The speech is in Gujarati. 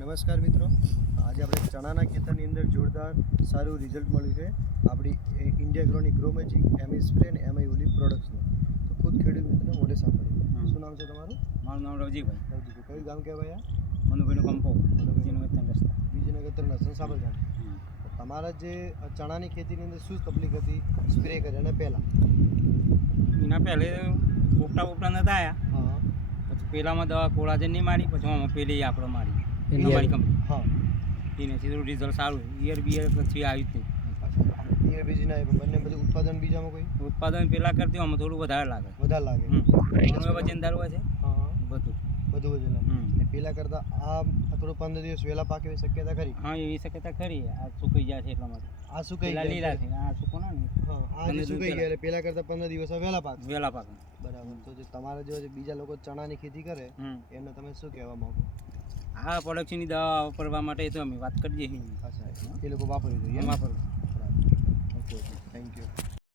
નમસ્કાર મિત્રો, આજે આપણે ચણાના ખેતરની અંદર જોરદાર સારું રિઝલ્ટ મળ્યું છે આપણી ઇન્ડિયા ગ્રોની ગ્રો મેજિક એમઆઈ સ્પ્રે અને એમઆઈ ઓલિવ પ્રોડક્ટ્સનું. તો ખુદ ખેડૂત મિત્રો મોઢે સાંભળ્યું. શું નામ છે તમારું? મારું નામ રવજીભાઈ. રવજીભાઈ, કયું ગામ કહેવાય? મનુભાઈનો કંપો, બીજીનગર રસ્તા. બીજીનગર ત્રણ સાબરકાંઠા. તો તમારા જે ચણાની ખેતીની અંદર શું તકલીફ હતી સ્પ્રે કરે અને પહેલાં? એના પહેલે પોપટા નતા આવ્યા. હા, પછી પહેલામાં દવા કોળાજન નહીં મારી, પછી આમાં પેલી આપણે મારી અમારી કંપની. હા, એનાથી થોડું રિઝલ્ટ સારું. ઈયર પછી આવ્યું જ નહીં. અચ્છા. એ બીજી ના બંને બધું ઉત્પાદન બીજામાં કોઈ ઉત્પાદન પહેલાં કરતી આમાં થોડું વધારે લાગે. વધારે લાગે? વજનદાર હોય છે હા, બધું બધું લાગે. એ પહેલાં કરતાં આ થોડું 15 દિવસ વહેલા પાકે એવી શક્યતા ખરી? હા, એવી શક્યતા ખરી. આ સુકાઈ જાય છે એટલા માટે. આ સુકાઈ પેલા લીલા ગયા? છે, આ સુકો ના ને. હા, આ જે સુકાઈ ગયા એટલે પહેલાં કરતાં 15 દિવસ વહેલા પાકે. વહેલા પાકે. બરાબર. તો જે તમારા જેવા જે બીજા લોકો ચણાની ખેતી કરે એમને તમે શું કહેવા માંગો? આ પ્રોડક્શનની દવા વાપરવા માટે તો અમે વાત કરીએ છીએ. અચ્છા, એ લોકો વાપરવી જોઈએ. વાપરવું.